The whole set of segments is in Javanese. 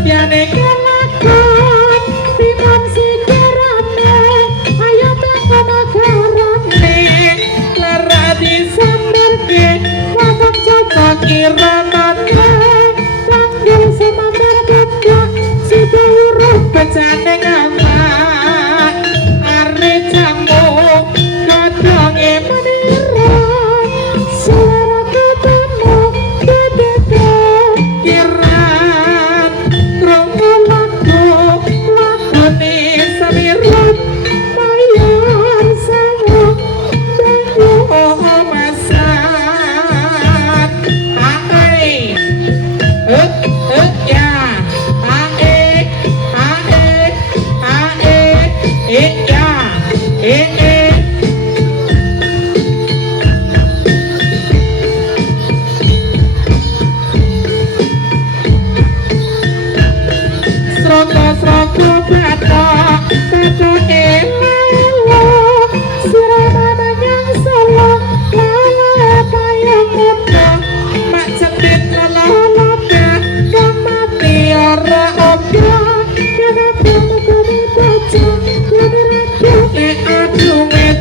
sepiane kelakon timun sikirane ayo mengkono garane lara disambarke ngomong cocok kiranane langgil semambar beda sida urut becane ngamak are jamu kadonge menira suara ketemu beda kiran krungu lagu lagune samiran mayar sewu tunggu masan ae ya ae ya Sroko batok emelo sirana yang solo lala payung muda mak cetit lala-lala kamati ora obda kenapa mukuni baca le adumet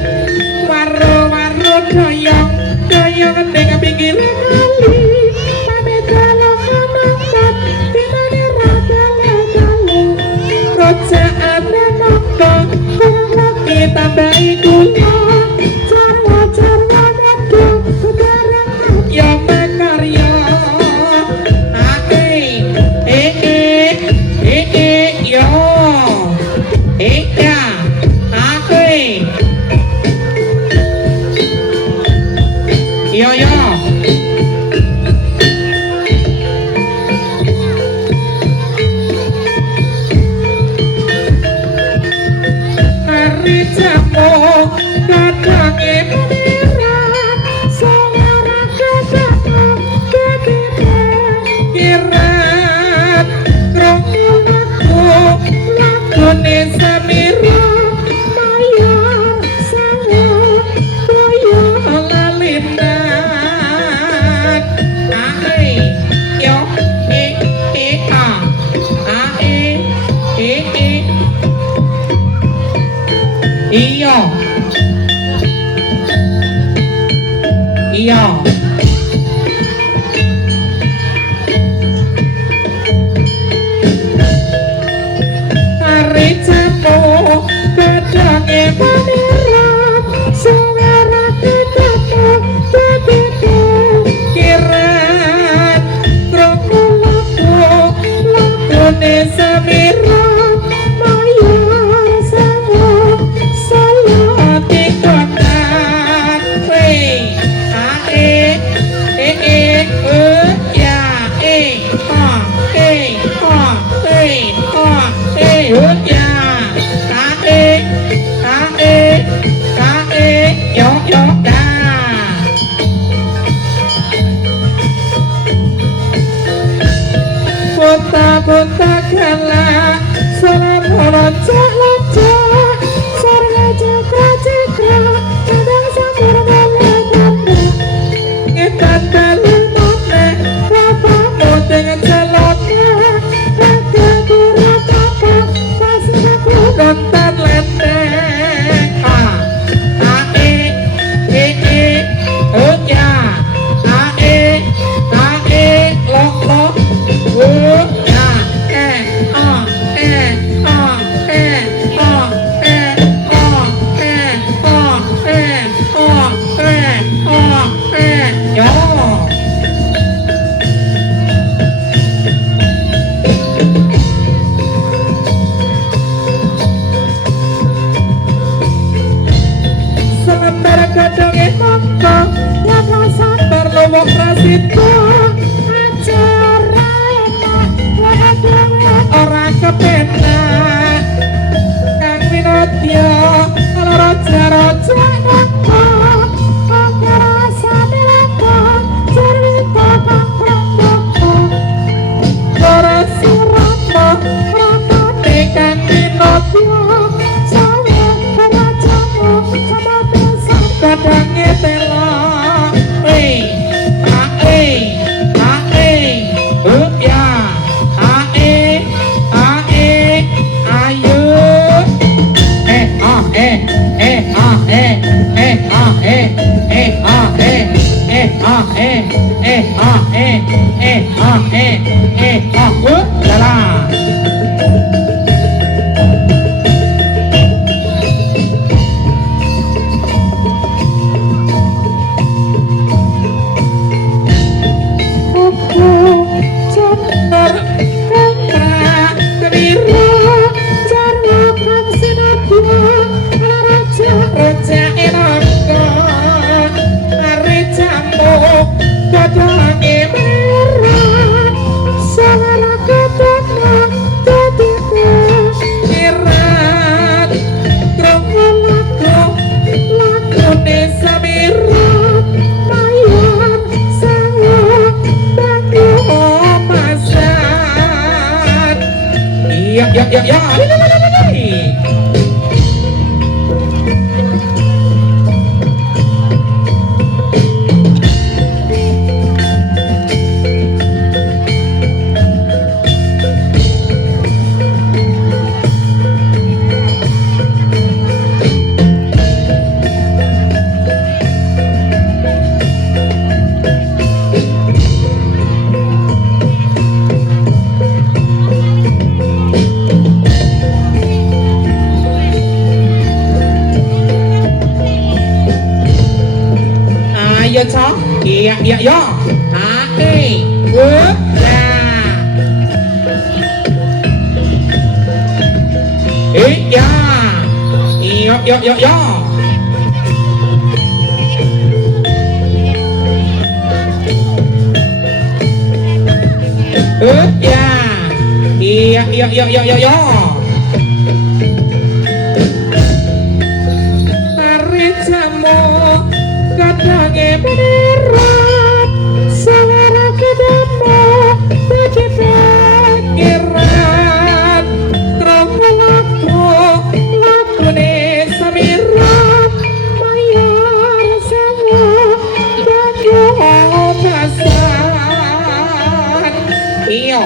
waro-waro doyong ning pinggir kali pamit dalem nonton dimane rada-rada rojaan nonto kurang lagi tambahi gula carwa-carwa nado barang ya makarya yo ya yo hari jamu kadange menira suara ketemu kegede kiran krungu lagune samira mayar sewu toyo lalinan ae yo iya hari jamu kadange menira suara ketemu kegede kiran krungu lagune samira mayar sewu salati konan Bunta kala salam loncak-loncak sarga cekra-cekra kadang sampur bala-bala ngetan dalemone bapamu dengan celotnya raga gurata masih aku nonton lenteng kadangnya mongko yang sabar lowok rasito acara enak waduh orang kepenak kang winodya kalau roja-roja mongko mongko rasane lapa cerita kang pramboko loro sirama ramane kang winodya saya rajamu sama kadangnya telo Ayo cok, iya yo, hai, lah, iya, yo, iya, mari jamu kadange beneran suara kedamu bagi pikiran terlaku lakune samiran mayar semua bagi pasan iyo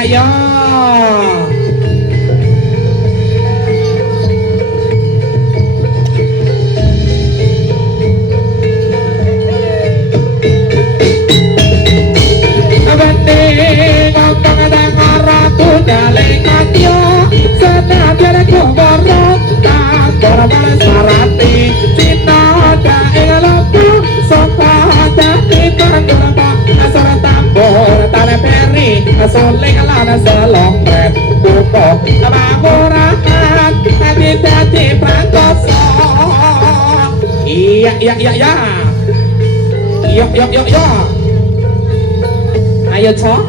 ya. Bening ngomong adang ora kudaling matyo senajan aku borong tak borong sarati cina daeng lopo sopa jati panggulapa asal tambor tane peri suling lana selong pret buko abangurahan hati-hati prangkoso iya yo ayo toh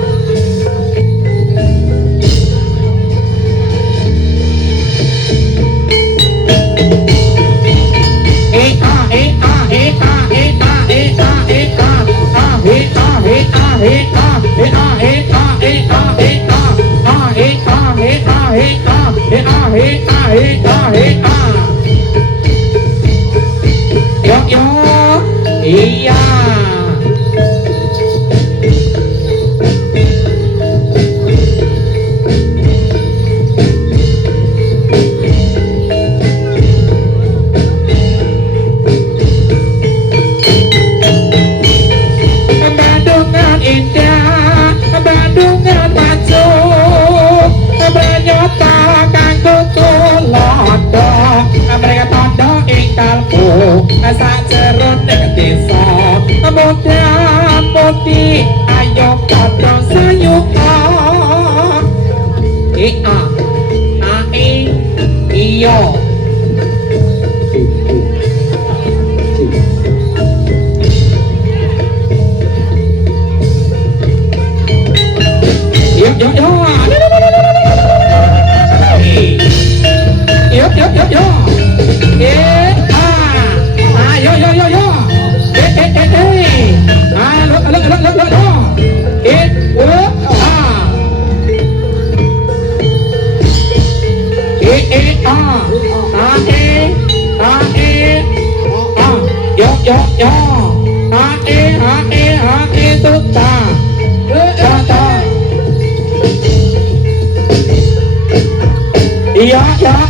yo iya Bandungan maju Branyota kanggo tulodo mereka tondo ing kalbu sajeron ing desa muda putih ayo padha sayuka iyo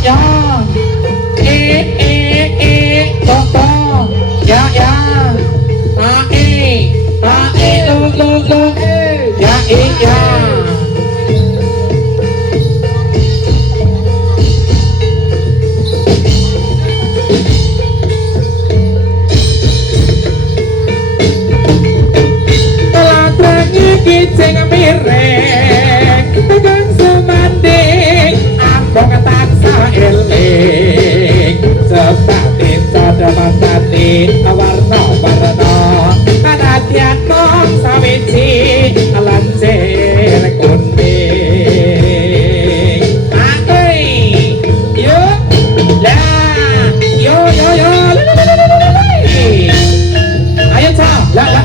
ya Kijing mireng tegang sumanding ambong tansah eling sebatin sada matani warna-warna kadadian mong sawiji lancir kuning yo lah yo ayo ca lah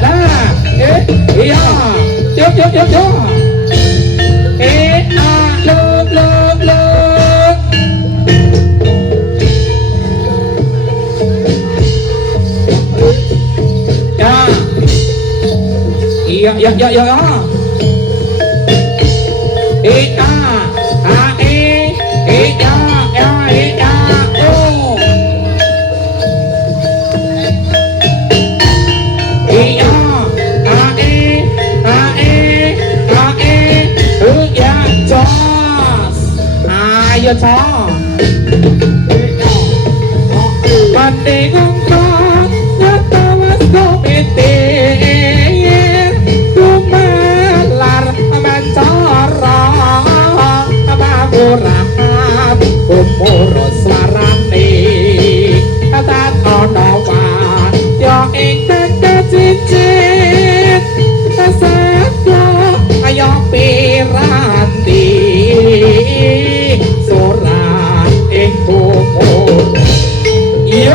iya yo ayo toh mending ngomong ngetawas komitir kumelar mencara mamurah umur swarane tan ana yo ingkang kecicit sasaku ayo piranti surat ing kumur yo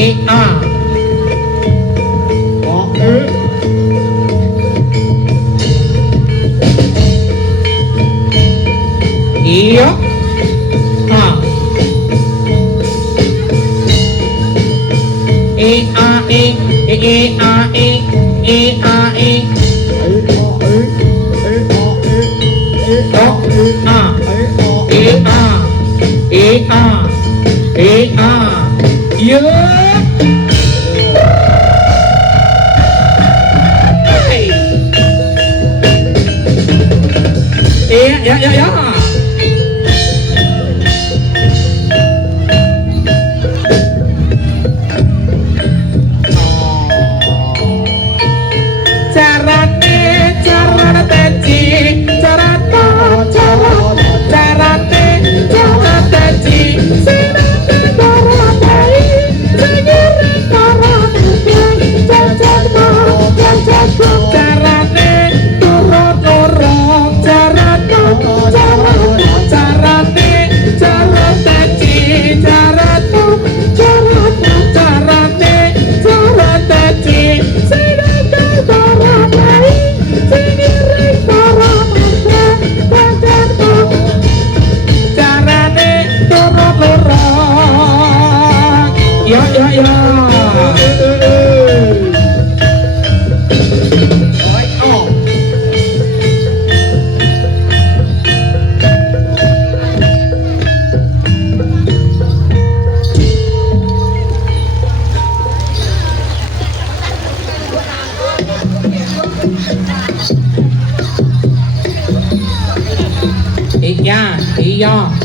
A Iya A ya. Iya. Iya. Iya.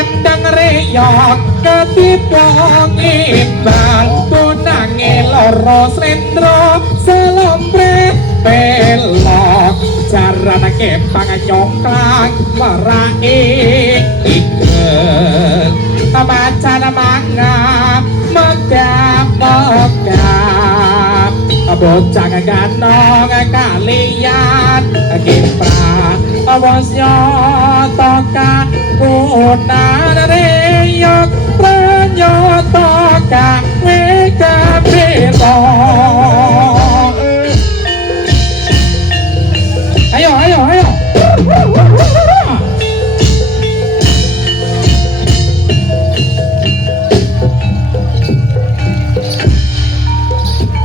Kandang reyok ketipong imbal tunange loro slendro selombre pelok jaran kepang nyongklang marai ikel macan mangap megap bocah ganong kalian kipra bosnya toka kunan reyok pranyotoka weka belo ayo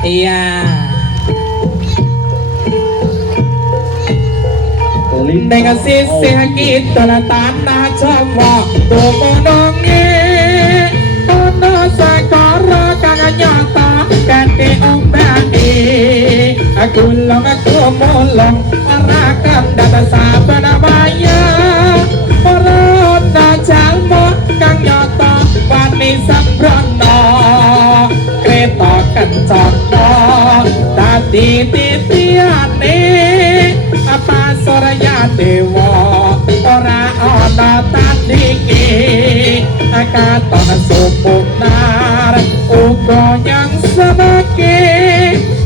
iya dengan sisi kita tanah Jawa tumunungi ono sakara kang nyata kanthi ombake aku mulung ora kandhata saben waya ora ana jalma kang nyata wani sembrono kreta kencana dadi titiane apa Surya Dewa ora ana tandinge katon sumunar uga nyang semake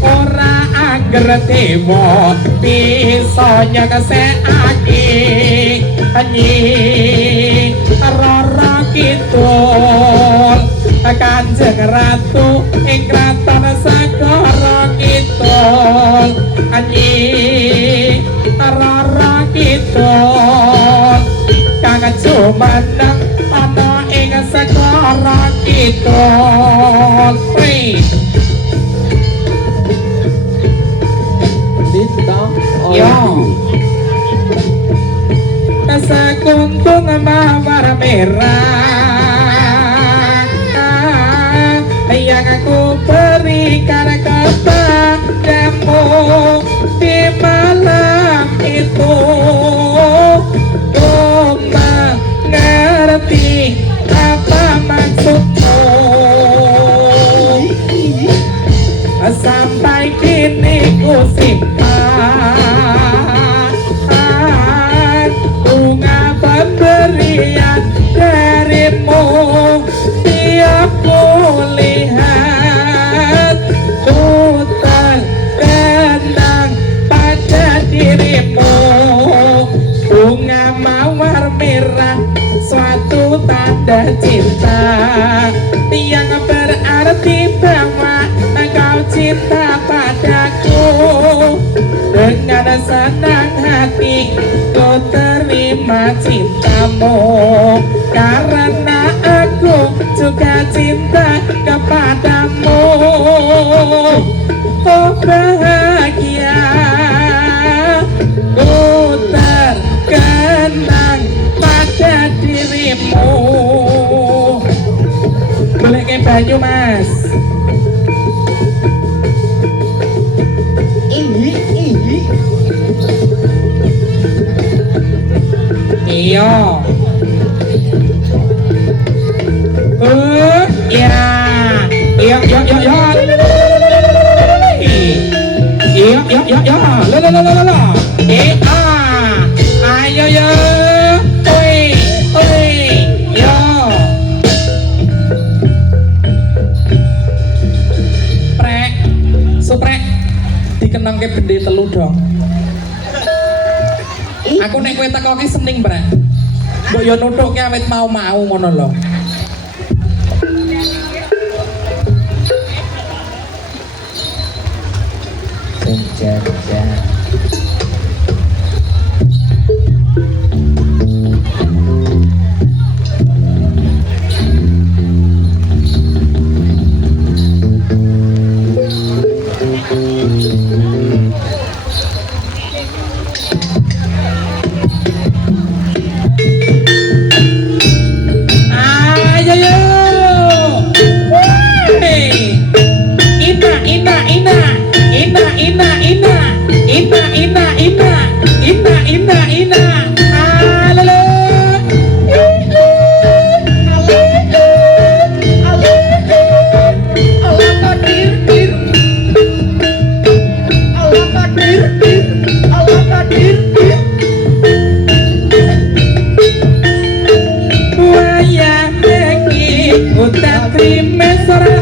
ora angger dewa bisa nyeksekake nyi rara kidul Kanjeng Ratu ing kraton Sagara Kidul nyi rara kidul kang jumeneng ana ing Sagara Kidul Lintang yo sakuntung mawar merah yang aku berikan kepadamu di malam itu ya mawar merah suatu tanda cinta yang berarti bahwa engkau cinta padaku. Dengan senang hati ku terima cintamu karena aku juga cinta kepadamu. Oh bahagia ku terkenang pada dirimu. Boleh ke banyu mas? Iya. Ya. Iya. Iya. Ayo yo. Oi. Yo. Prek. Suprek. Dikenang ke bende telu dong. Aku nek kowe teko ki sening, Brek. Mbok yo nuthukke awit mau-mau ngono lho. Senja. Ina. Halo. Wayah iki utak krimes ora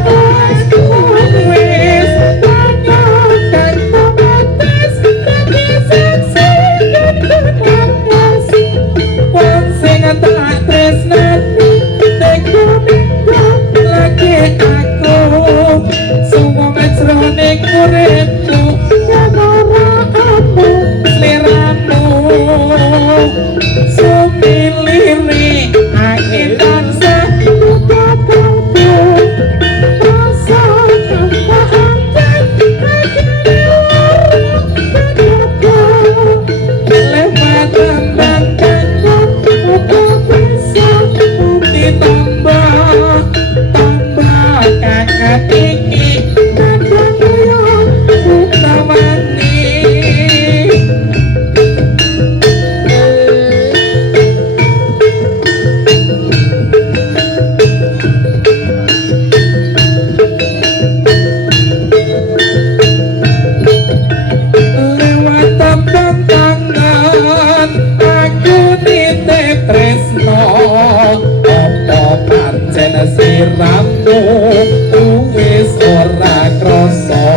wis uripku ngarepmu sliramu sumilire angin tansah buka-buka rasa kebahagiaan lewat tembang buka bisa ditambah kakak tinggi siramu wis ora krasa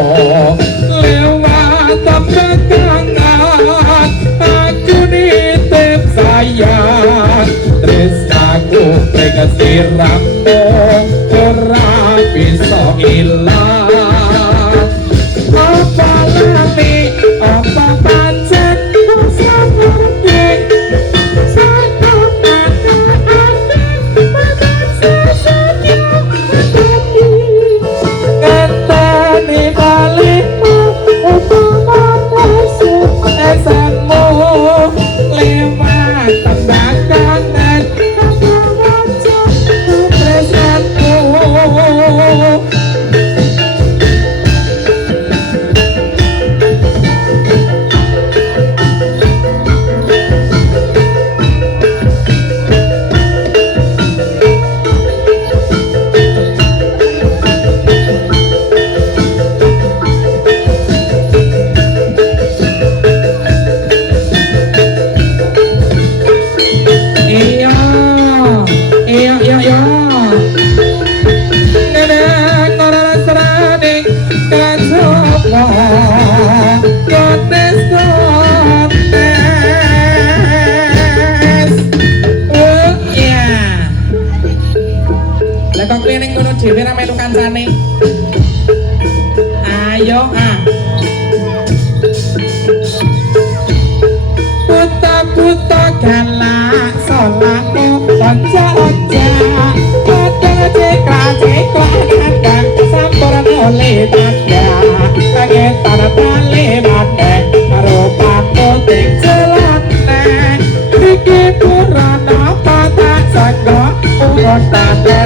lewat pegangan aku nitip sayang tresnaku pring siramu ora bisa ilang apa lali apa pancen bisa ngerti lewat tembakan dan kancane. Ayo ah. Buta-buta galak solaku onja-onja cekla-cekla kadang sampuran oleh tanda kagetan tali mate rupa putih celana iki purana pata sanggo urut tanda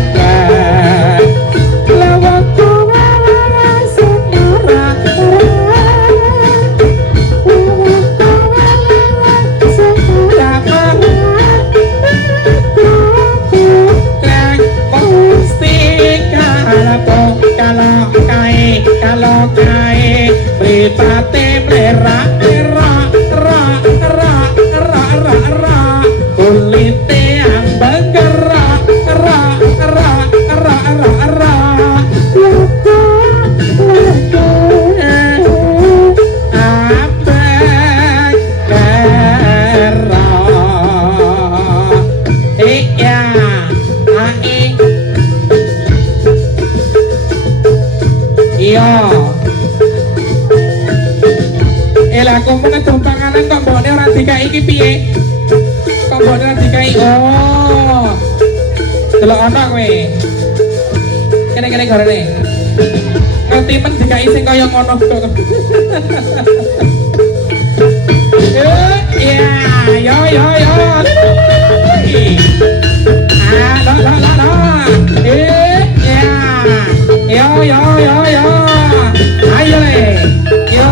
lewatku senara kalau kai beripate merah merah kulitnya yang bergerak aku mana tumpanganan kok mbokne ora dikai iki piye? Kok mbokne ora dikai? Oh. Delok ana kowe. Kene-kene gorene. Ngerti men dikai sing kaya ngono kok. Ya, yo. Ya. Yo. Ayo le. Yo.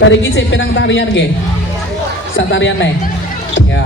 Tadi iki pirang tarian nggih? Sak tarian nih. Ya.